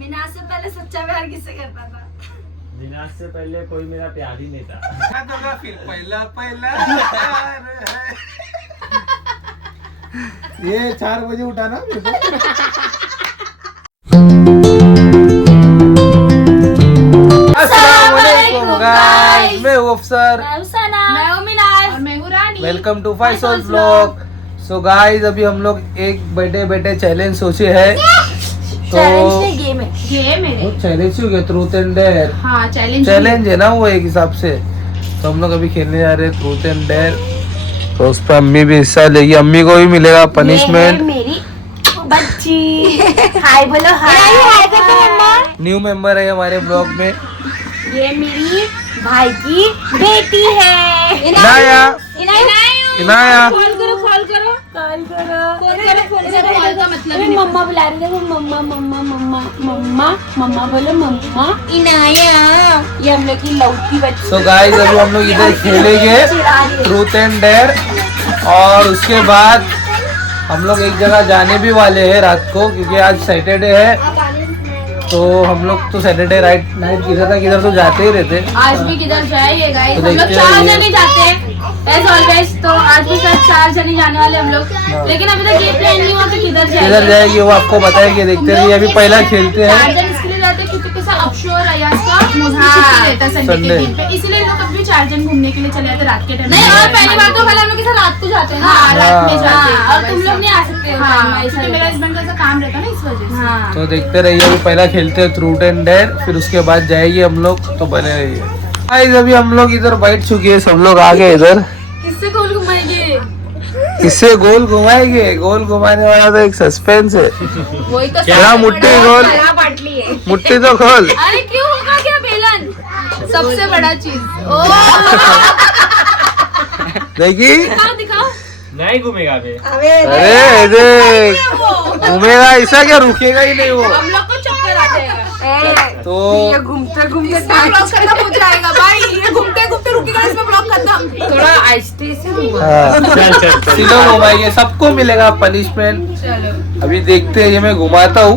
मीनाज से पहले सच्चा प्यार किससे करता था? मीनाज से पहले कोई मेरा प्यार ही नहीं था। फिर पहला प्यार है। ये 4 बजे उठा ना अस्सलामुअलैकुम गाइस, मैं हूं अफसर, मैं हूं मीनाज और मैं हूं Rani. Welcome to Faisal vlog. So guys, अभी हम लोग एक बैठे चैलेंज सोचे हैं। तो गेम है वो चैलेंज ही हो गया, ट्रूथ एंड डेयर। हाँ चैलेंज है ना वो एक हिसाब से। तो हम लोग अभी खेलने जा रहे हैं ट्रूथ एंड डेयर। तो उस पर अम्मी भी हिस्सा लेगी, अम्मी को भी मिलेगा पनिशमेंट। मेरी बच्ची हाय बोलो, हाय कर न्यू मेंबर है हमारे ब्लॉग में। ये मेरी भाई की बेटी है इनाया। इनाया मम्मा बुला रही है। मम्मा मम्मा मम्मा मम्मा मम्मा बोलो मम्मा। इनाया ये हम लोग की लौकी बच्ची। सो गाइस, अभी हम लोग इधर खेलेंगे ट्रूथ एंड डेयर। और उसके बाद हम लोग एक जगह जाने भी वाले हैं रात को, क्योंकि आज सैटरडे है। तो हम लोग तो सैटरडे नाइट किधर तो जाते ही रहते। आज भी किधर जाएंगे गाइस? तो हम लोग देखते 4 हैं जने जाते हैं एज ऑलवेज। तो आज भी शायद 4 जने जाने वाले हम लोग। लेकिन अभी तक ये प्लान नहीं हुआ कि किधर जाएगी वो आपको बताएंगे, देखते रहिए। अभी पहला खेलते 4 हैं। जन इसके लिए जाते हैं क्योंकि कैसा अफशोर अयाज का मोस्टली छुट्टी रहता है संडे के दिन पे, इसलिए लोग कभी 4 जन घूमने के लिए चले जाते रात के टाइम। नहीं, और पहली बात तो हम लोग के साथ रात को जाते हैं ना, रात में जाते हैं। और तुम लोग नहीं आ सकते हो, क्योंकि मेरा हस्बैंड का काम रहता है ना, इस वजह से। तो देखते रहिए, अभी पहला खेलते हैं ट्रूथ एंड डेयर, फिर उसके बाद जाएगी हम लोग। तो बने रहिए गाइस। अभी हम लोग इधर बैठ चुके हैं, सब लोग आ गए इधर। किससे गोल घुमाएंगे? किससे गोल घुमाएंगे? गोल घुमाने वाला तो एक सस्पेंस है। वही तो क्या मुट्ठी खोल, मुट्ठी तो खोल। अरे क्यों होगा क्या बेलन? सबसे बड़ा चीज। ओ देखी, दिखाओ नहीं घूमेगा अभी। अरे देख, घूमेगा ऐसा क्या, रुकेगा ही नहीं वो। हम लोग को चक्कर आ जाएगा। तो घूमते घूमते ब्लॉग खत्म हो जाएगा भाई। ये घूमते घूमते रुकेगा, इसमें ब्लॉग खत्म। थोड़ा आहिस्ते से हाँ, सिलो घुमाइए, सबको मिलेगा पनिशमेंट। चलो अभी देखते हैं, ये मैं घुमाता हूँ।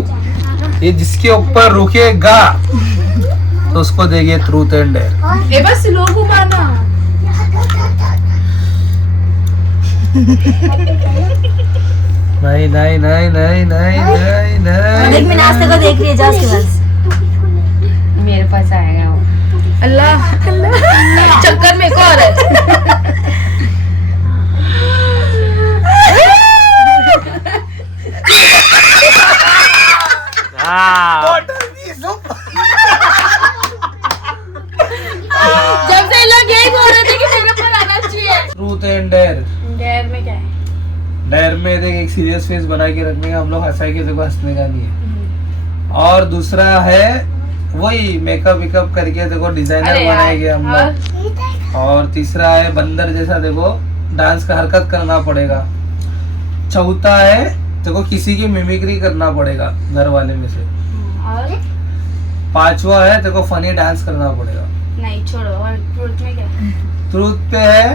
ये जिसके ऊपर रुकेगा तो उसको देंगे ट्रूथ एंड डेयर। ये बस लोग घुमाना। नहीं नहीं नहीं नहीं नहीं नहीं नहीं। देख मीनाज को देख रही है, जा उसके पास। मेरे पास आएगा वो। अल्लाह अल्लाह, चक्कर में को है। जब से लोग यही बोल रहे थे कि मेरे पर आना चाहिए। Truth and dare. डेयर में क्या है? डेयर में देख, एक सीरियस फेस बना के रखने का, हम लोग हंसाएंगे, देखो हंसने का नहीं है। और दूसरा है वही मेकअप वेकअप करके देखो डिजाइनर बनाएंगे हम लोग। और तीसरा है बंदर जैसा देखो डांस का हरकत करना पड़ेगा। चौथा है देखो किसी की मिमिक्री करना पड़ेगा घर वाले में से। और 5वां है देखो फनी डांस करना पड़ेगा। नहीं छोड़ो। और ट्रूथ में क्या है? ट्रूथ पे है,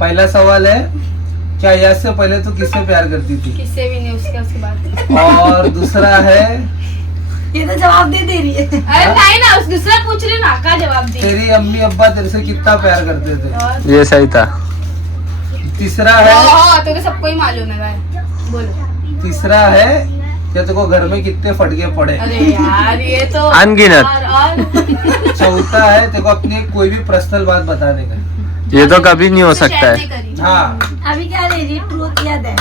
पहला सवाल है, क्या यश से पहले तो किससे प्यार करती थी? किससे भी नहीं, उसके बाद। और दूसरा है, ये तो जवाब दे रही है। अरे नहीं ना, उस दूसरा पूछ रही ना, का जवाब दे। तेरी अम्मी अब्बा तेरे से कितना प्यार करते थे? ये सही था। तीसरा है, तो सबको ही मालूम है भाई, बोलो। तीसरा है क्या तेरे को घर में कितने फटके पड़े? अरे यार ये तो अनगिनत। और चौथा है तेरे को अपनी कोई भी पर्सनल बात बताने का। ये तो कभी नहीं हो सकता है। हाँ, अभी क्या ले रही? ट्रूथ याद है?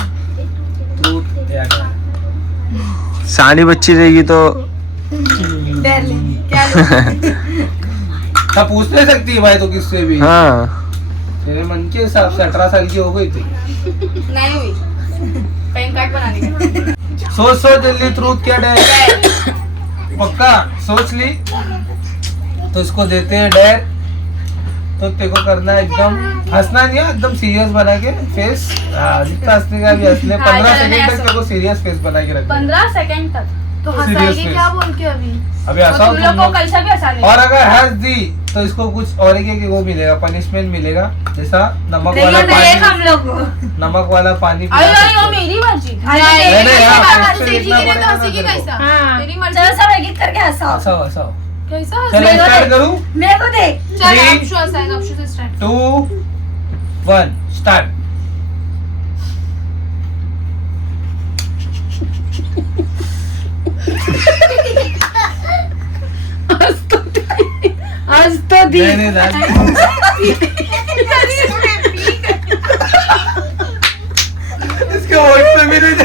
ट्रूथ याद है। सानी बच्ची रहेगी तो डर लेंगी क्या? सब पूछ नहीं सकती है भाई तो किससे भी। हाँ, तेरे मन के हिसाब से 18 साल की हो गई थी। नहीं हुई। पैन कार्ड बना देंगे। सोच जल्दी, ट्रूथ क्या डेयर? पक्का सोच ली तो इसको देते हैं डेयर। तो तेरे को करना है एकदम हंसना नहीं है, एकदम सीरियस बना के फेस। जितना हंसने का भी हंस ले। 15 सेकंड तक तेरे को सीरियस फेस बना के रखना। 15 सेकंड तक? तो Serious हंसाएगी face. क्या बोल के अभी? अभी और हंसाओ तुम लोग तुम को लोग। कैसा भी हंसा देगा। और अगर हंस दी तो इसको कुछ और के वो मिलेगा, पनिशमेंट मिलेगा, जैसा नमक वाला पानी, हम लोग को नमक वाला पानी अरे पिला अरे वो सकते हो। मेरी मर्जी। नहीं, नहीं, हाँ, बात फिर सीखी लिखना कि नहीं तो पड़ेगा हंसी की ना तेरे कैसा? हाँ। तेरी मर्जी। चलो सब एक एक करके हंसाओ। हंसाओ हंसाओ। कैसा चलो हंसेगा? स्टार्ट करूँ? मेरे को देख। चल Three. अक्षु हंसाएगा, अक्षु से स्टार्ट। 2, 1 स्टार्ट। आज तो दी। नहीं नहीं इसके वॉइस पे भी नहीं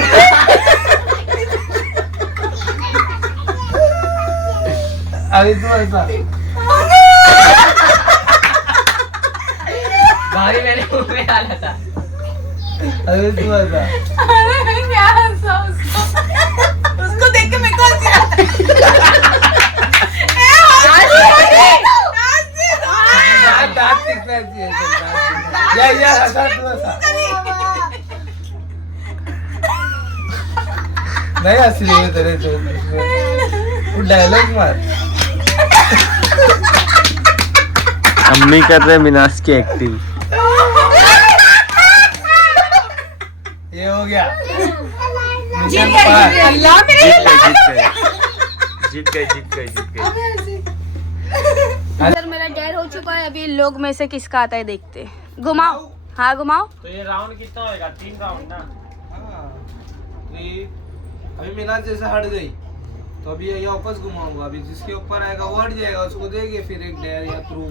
अरे तू ऐसा भाई मेरे मुंह में आ रहा था। अरे तू ऐसा अरे क्या हंसा उसको? उसको देख के मेरे को हंसी दांत दांत दिखना चाहिए या हंसा तू हंसा नहीं हंस रही है तेरे जो डायलॉग मार। अम्मी कर रहे मिनास की एक्टिंग। ये हो गया जीत मिशन गए, पार। अल्लाह जीत गए। अंदर मेरा गैर हो चुका है। अभी लोग में से किसका आता है देखते। घुमाओ, हाँ घुमाओ। तो ये राउंड कितना होएगा? 3 राउंड ना? अभी मिनाज जैसे हट गई तो अभी ये वापस घुमाऊंगा। अभी जिसके ऊपर आएगा वो हट जाएगा, उसको देंगे फिर एक डेयर या थ्रू।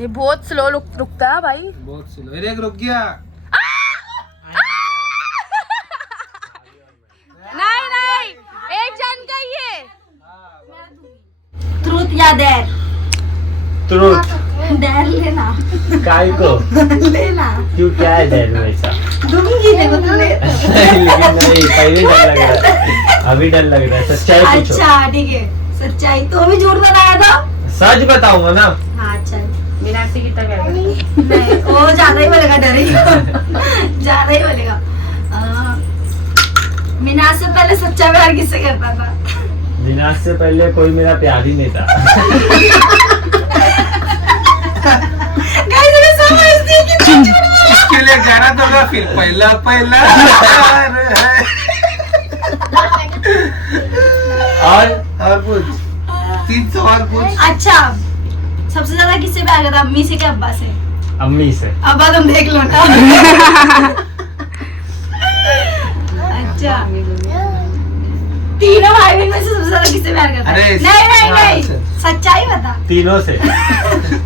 ये बहुत स्लो रुकता है भाई। बहुत स्लो। अरे एक रुक गया। नहीं नहीं, एक जन का ही है। ट्रूथ या डेयर? ट्रूथ। डेयर लेना। काय को? लेना। क्यों, क्या है डर में ऐसा? दूंगी देखो तुमने। लेकिन नहीं, पहले डर लग रहा है, अभी डर लग रहा है। सच्चाई पूछो। अच्छा ठीक है, सच्चाई तो अभी झूठ बताया था। सच बताऊंगा ना। हाँ चल। मीनाक्षी कितना प्यार करती है। नहीं वो ज्यादा ही बोलेगा, डरेगा ज्यादा ही बोलेगा। मीनाज से पहले सच्चा प्यार किससे करता था? मिनास से पहले कोई मेरा प्यार ही नहीं था। गाइस ये समझती है कि इसके लिए गाना तो ना फिर पहला पहला और कुछ 3 सवाल पूछ। अच्छा सबसे ज्यादा किससे प्यार करता? अम्मी से क्या अब्बा से? अम्मी से। अब्बा तुम देख लो ना। अच्छा तीनों भाई बहन में से सबसे ज्यादा किससे प्यार करता? अरे, नहीं नहीं हाँ, नहीं सच्चाई बता। तीनों से।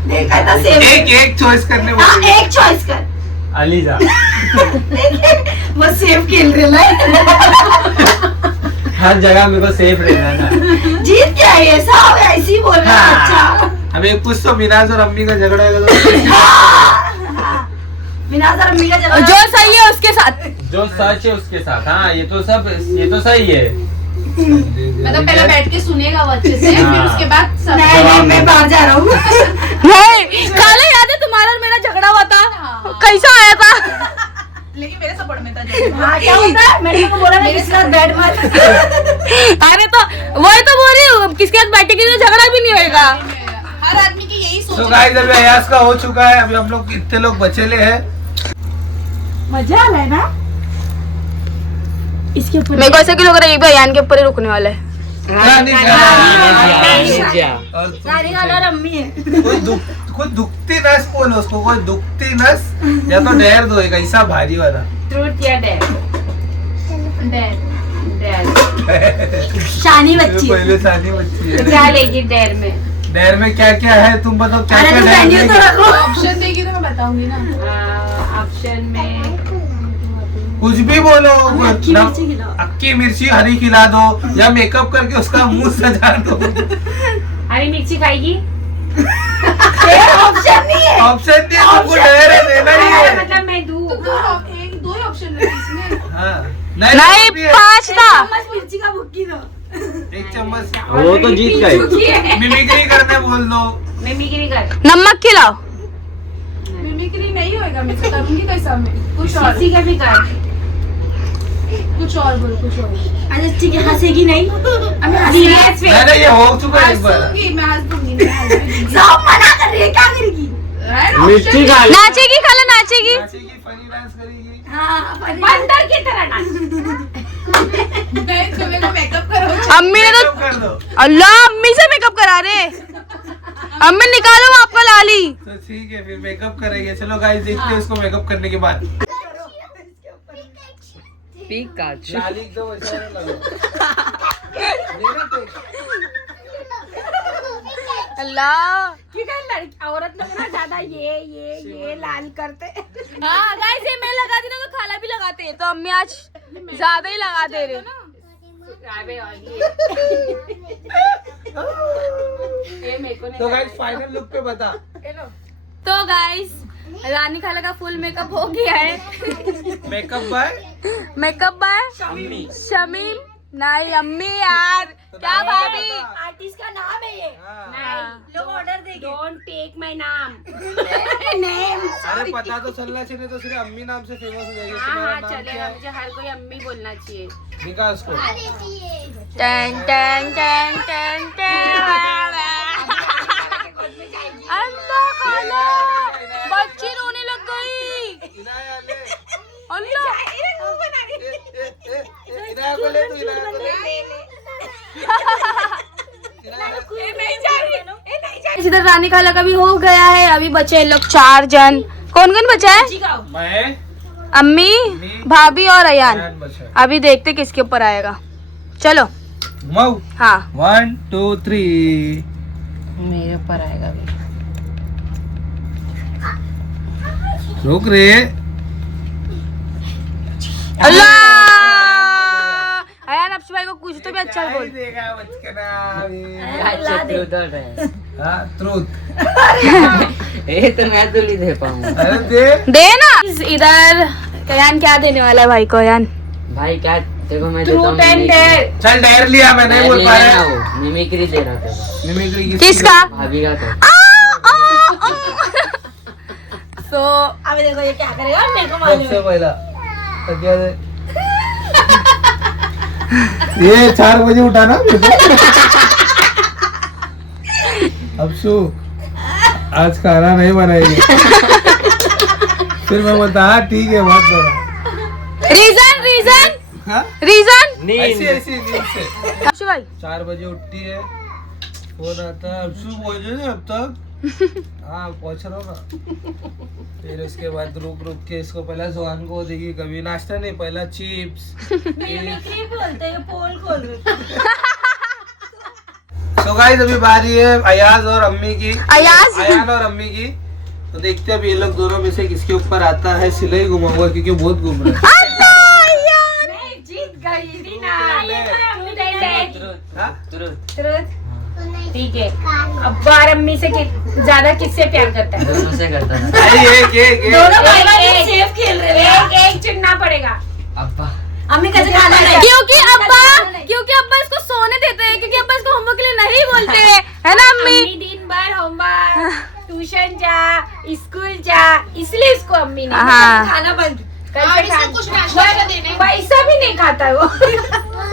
देखा था सेम। एक चॉइस करने हाँ बोली। एक चॉइस कर। अलीजा। वो सेफ खेल रहे हैं। हर जगह मेरे को सेफ रहना है ना। जीत क्या है ये सब ऐसे ही बोल रहा है। हाँ। अच्छा अभी कुछ तो मिनाज और अम्मी का झगड़ा होगा तो मिनाज और अम्मी का जवाब। जो सही है उसके साथ। जो सच है उसके साथ। हाँ ये तो सही है। मतलब पहले बैठ के सुनेगा वो अच्छे से, हाँ। फिर उसके बाद सब। नहीं नहीं मैं बाहर जा रहा हूँ। नहीं, काले याद है तुम्हारा और मेरा झगड़ा हुआ था। हाँ। कैसा आया था? लेकिन मेरे सपोर्ट में था। हाँ क्या होता है? मैंने को बोला ना किसी के साथ बैठ मत। अरे तो वही तो बोल रही हूँ, किसके साथ बैठेगी तो झगड़ा भी नहीं होएगा। हर आदमी की यही सोच तो है। गाइस अभी अयाज का हो चुका है। अभी हम लोग इतने लोग बचेले हैं। मजा आ रहा है ना इसके ऊपर? मेरे को ऐसा क्यों लग रहा है ये भी अयान के ऊपर ही रुकने वाला है। और सारी गाना और अम्मी है। कोई दुखती नस बोलो उसको, कोई दुखती नस या तो डेर दो एक ऐसा भारी वाला। ट्रूथ या डेयर? शानी बच्ची है। पहले शादी बच्ची है। क्या लेगी डेयर में? डेर में क्या क्या है तुम बताओ। क्या अरे क्या तू डेर मेन्यू तो में रखो। ऑप्शन देगी तो मैं बताऊंगी ना। ऑप्शन में कुछ भी बोलो। अक्की ना- मिर्ची खिलाओ। अक्की मिर्ची हरी खिला दो या मेकअप करके उसका मुंह सजा दो। हरी मिर्ची खाएगी? ऑप्शन नहीं है। ऑप्शन दिए तुमको डेर है, देना ही है। मतलब मैं दूं? दो ही ऑप्शन रखे इसमें। हाँ। नहीं, भी है। 5 था। चम्मच मिर्ची का भुक्की दो। एक चम्मच वो तो जीत गए। मिमिक्री करने बोल दो। मिमिक्री कर। नमक खिलाओ। मिमिक्री नहीं होएगा जाएगा मैं तो करूंगी कैसा मैं कुछ और किसी का भी कर कुछ और बोल कुछ और अच्छा ठीक है हंसेगी नहीं सीरियस नहीं नहीं, ये हो चुका है एक बार। हंसूंगी मैं हंस दूंगी मैं हंस दूंगी सब मना कर रही है क्या करेगी मिर्ची खा ली। नाचेगी खाला नाचेगी। नाचेगी, फनी डांस करेगी। हाँ बंदर की तरह नाच नहीं तुम्हें को मेकअप करो अम्मी ने तो मेकअप कर दो। अल्लाह अम्मी से मेकअप करा रहे। अम्मी निकालो आपका लाली। तो ठीक है फिर मेकअप करेंगे। चलो गाइस देखते हैं इसको मेकअप करने के बाद। लाली एकदम ऐसा ना लगे। लेना टेक। अल्लाह लड़की औरत लोग ना ज्यादा ये लाल करते हाँ गाइस ये मैं लगाती ना तो खाला भी लगाते हैं तो अम्मी आज ज्यादा ही लगा दे रहे। तो गाइस फाइनल लुक पे बता। तो गाइस रानी खाला का फुल मेकअप हो गया है। मेकअप बाय शमीम नहीं अम्मी यार क्या भाभी आर्टिस्ट का नाम है ये हाँ। लोग ऑर्डर देंगे डोंट टेक माय नाम अरे पता तो चलना चाहिए तो सिर्फ अम्मी नाम से फेमस हो जाएगी। तुम्हारा हाँ नाम चलेगा क्या है? मुझे हर कोई अम्मी बोलना चाहिए निकाल उसको। टन टन टन टन टन अल्लाह खाला बच्ची रोने लग गई। इनाया ले। अल्लाह इनाया को ले, तू इनाया को ले। इधर रानी खाला का भी हो गया है। अभी बचे लोग 4 जन। कौन कौन बचा है? मैं अम्मी भाभी और अयान। अयान बचा है। अभी देखते किसके ऊपर आएगा। चलो मऊ। हाँ 1 2 3। मेरे ऊपर आएगा भी रुक रे। अल्लाह अयान अफसू भाई को कुछ तो भी अच्छा बोल। देगा बचकना। हाँ ट्रूथ। ये तो मैं तो नहीं दे पाऊंगा। अरे दे। दे ना इधर। अयान क्या देने वाला है भाई को? अयान भाई क्या देखो मैं देता हूँ चल डेयर लिया मैं नहीं बोल पा रहा। मिमिक्री दे रहा था। मिमिक्री किसका? भाभी का था। तो अब देखो ये क्या करेगा मेरे को मालूम सबसे पहला तो क्या दे? ये 4 बजे उठाना अब सु आज खाना नहीं बनाएंगे। फिर मैं बोलता हाँ ठीक है बात करो। रीजन रीजन हाँ? रीजन ऐसी ऐसी नींद से अफसू भाई 4 बजे उठती है। फोन आता है अब सु पहुंचे ना अब तक। हाँ पहुंच रहा हूँ ना। फिर उसके बाद रुक रुक के इसको पहला जुआन को देगी। कभी नाश्ता नहीं पहला चिप्स। मिमिक्री बोलते हैं पोल खोल रहे तो गाइस अभी बारी है अयाज और अम्मी की। अयाज? अयान और अम्मी की। तो देखते हैं अभी ये लोग दोनों में से किसके ऊपर आता है। सिलाई घुमाऊंगा क्योंकि बहुत घूम रहा है। मैं जीत गई थी ना हाँ? ठीक है अब बार अम्मी से ज्यादा किससे प्यार करता है? दोनों से करता था। अरे एक दोनों भाई सेफ खेल रहे हैं। एक चुनना पड़ेगा। अब्बा अम्मी कैसे खाना है? क्योंकि अब्बा इसको सोने देते हैं क्योंकि अब्बा इसको होमवर्क के लिए नहीं बोलते हैं है ना अम्मी? दिन भर होमवर्क ट्यूशन जा स्कूल जा इसलिए इसको अम्मी ने हाँ। खाना बंद और इसको कुछ नाश्ता देने पैसा भी नहीं खाता है वो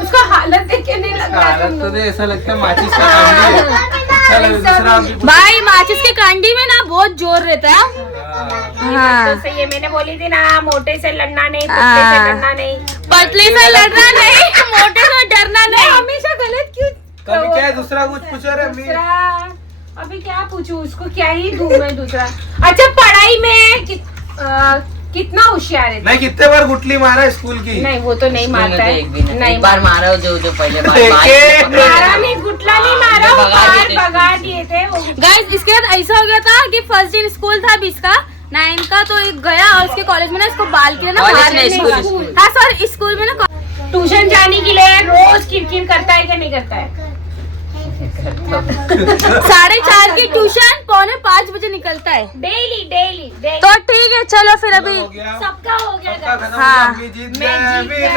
उसका हालत देख के नहीं लगता हालत तो नहीं ऐसा लगता है माचिस का कांडी है। चल अभी दूसरा अभी पूछ। भाई माचिस के कांडी में ना बहुत जोर रहता है। हाँ तो सही है मैंने बोली थी ना मोटे से लड़ना नहीं पतले से लड़ना नहीं। पतले से लड़ना नहीं मोटे से डरना नहीं। हमेशा गलत क्यों? तो अभी क्या है दूसरा कुछ पूछो रे अम्मी। दूसरा अभी क्या पूछूं उसको क्या ही दूं मैं दूसरा। अच्छा पढ़ाई में कितना होशियार है? नहीं कितने बार गुटली मारा स्कूल की? नहीं वो तो नहीं मारता है। एक भी नहीं। नहीं एक बार मारा हो जो पहले बार एक- मारा नहीं गुटला नहीं मारा वो बाहर भगा दिए थे वो। गाइस इसके बाद ऐसा हो गया था कि फर्स्ट दिन स्कूल था 20 का 9 का तो एक गया और उसके कॉलेज में ना इसको बाल के ना कॉलेज बाहर नहीं, नहीं- स्कूल। हाँ सर स्कूल में ना ट्यूशन जाने के लिए रोज किरकिर करता है कि नहीं करता है? 4:30 की ट्यूशन 4:45 बजे निकलता है। Daily daily daily. तो ठीक है चलो फिर अभी हो गया। सबका हो गया सबका घर। खत्म हाँ। हो गया। अम्मी जीत मैं गए, जीत winner। गया।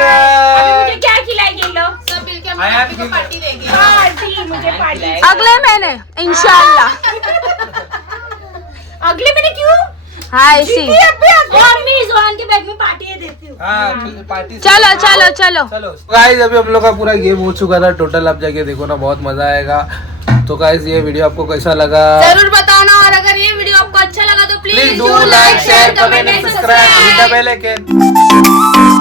अभी मुझे क्या खिलाएंगे ये लोग? सब मिलके आया मम्मी को ठीक है। पार्टी देंगे पार्टी मुझे पार्टी अगले महीने इंशाल्लाह। अगले महीने क्यों? हाँ ऐसी। मम्मी जोहान के बैग में पार्टी देती हूँ। हाँ पार्टी। चलो चलो चलो चलो गाइस, अभी हम लोग का पूरा गेम हो चुका था टोटल। आप जाके देखो ना, बहुत मजा आएगा। तो गाइस ये वीडियो आपको कैसा लगा जरूर बताना, और अगर ये वीडियो आपको अच्छा लगा तो please please do like share comment and subscribe, hit the bell icon.